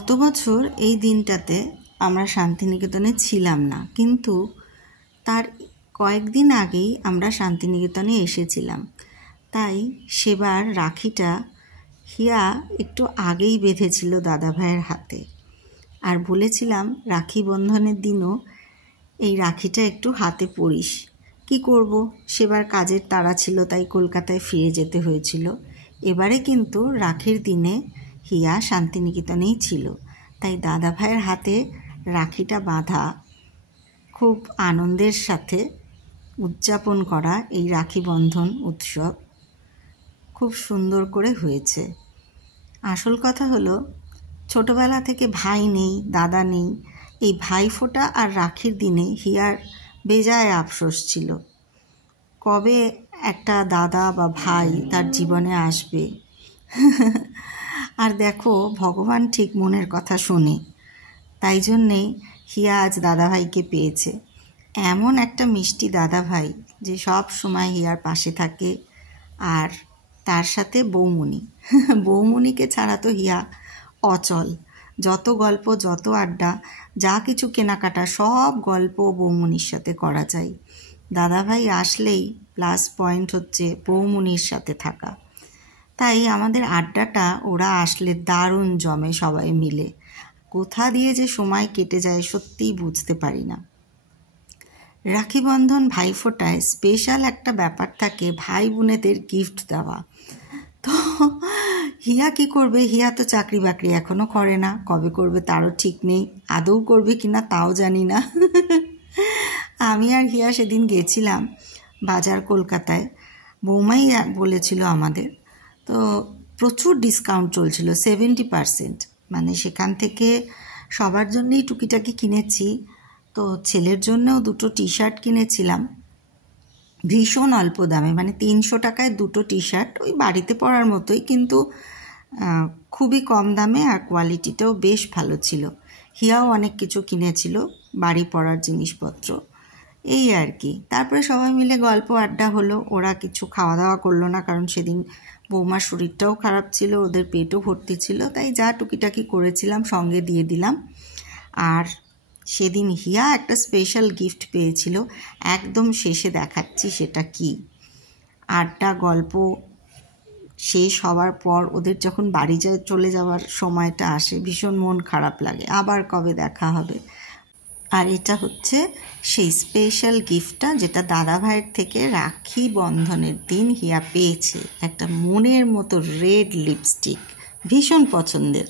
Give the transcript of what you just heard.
গত বছর এই দিনটাতে আমরা শান্তিনিকেতনে ছিলাম না, কিন্তু তার কয়েকদিন আগেই আমরা শান্তিনিকেতনে এসেছিলাম। তাই সেবার রাখিটা হিয়া একটু আগেই বেঁধেছিল দাদাভাইয়ের হাতে, আর বলেছিলাম রাখি বন্ধনের দিনও এই রাখিটা একটু হাতে পরিস। কি করব, সেবার কাজের তাড়া ছিল, তাই কলকাতায় ফিরে যেতে হয়েছিল। এবারে কিন্তু রাখির দিনে হিয়া শান্তিনিকেতনেই ছিল, তাই দাদাভাইয়ের হাতে রাখিটা বাঁধা, খুব আনন্দের সাথে উদযাপন করা এই রাখি বন্ধন উৎসব খুব সুন্দর করে হয়েছে। আসল কথা হলো, ছোটবেলা থেকে ভাই নেই, দাদা নেই, এই ভাইফোঁটা আর রাখির দিনে হিয়ার বেজায় আফসোস ছিল, কবে একটা দাদা বা ভাই তার জীবনে আসবে। আর দেখো, ভগবান ঠিক মনের কথা শোনে, তাই জন্যেই হিয়া আজ দাদাভাইকে পেয়েছে। এমন একটা মিষ্টি দাদাভাই যে সব সময় হিয়ার পাশে থাকে, আর তার সাথে বৌমণি। বৌমণিকে ছাড়া তো হিয়া অচল। যত গল্প, যত আড্ডা, যা কিছু কেনাকাটা, সব গল্প বৌমণির সাথে করা যায়। দাদাভাই আসলেই প্লাস পয়েন্ট হচ্ছে বৌমণির সাথে থাকা। তাই আমাদের আড্ডাটা ওরা আসলে দারুণ জমে সবাই মিলে। কোথা দিয়ে যে সময় কেটে যায় সত্যিই বুঝতে পারি না। রাখি বন্ধন ভাইফোঁটায় স্পেশাল একটা ব্যাপার থাকে, ভাই বোনেদের গিফট দেওয়া। তো হিয়া কি করবে, হিয়া তো চাকরি বাকরি এখনও করে না, কবে করবে তারও ঠিক নেই, আদৌ করবে কিনা তাও জানি না। আমি আর হিয়া সেদিন গেছিলাম বাজার কলকাতায়, বৌমাই বলেছিল আমাদের, তো প্রচুর ডিসকাউন্ট চলছিল, 70%। মানে সেখান থেকে সবার জন্যই টুকিটাকি কিনেছি। তো ছেলের জন্যও 2টো টি শার্ট কিনেছিলাম ভীষণ অল্প দামে, মানে 300 টাকায় 2টো টি শার্ট, ওই বাড়িতে পরার মতোই, কিন্তু খুবই কম দামে, আর কোয়ালিটিটাও বেশ ভালো ছিল। হিয়াও অনেক কিছু কিনেছিল বাড়ি পরার জিনিসপত্র, এই আর কি। তারপরে সবাই মিলে গল্প আড্ডা হলো। ওরা কিছু খাওয়া দাওয়া করলো না, কারণ সেদিন বৌমার শরীরটাও খারাপ ছিল, ওদের পেটও ভর্তি ছিল, তাই যা টুকিটাকি করেছিলাম সঙ্গে দিয়ে দিলাম। আর সেদিন হিয়া একটা স্পেশাল গিফট পেয়েছিল, একদম শেষে দেখাচ্ছি সেটা কি। আড্ডা গল্প শেষ হওয়ার পর ওদের যখন বাড়ি চলে যাওয়ার সময়টা আসে, ভীষণ মন খারাপ লাগে, আবার কবে দেখা হবে। আর এটা হচ্ছে সেই স্পেশাল গিফটটা যেটা দাদাভাইয়ের থেকে রাখি বন্ধনের দিন হিয়া পেয়েছে, একটা মনের মতো রেড লিপস্টিক, ভীষণ পছন্দের।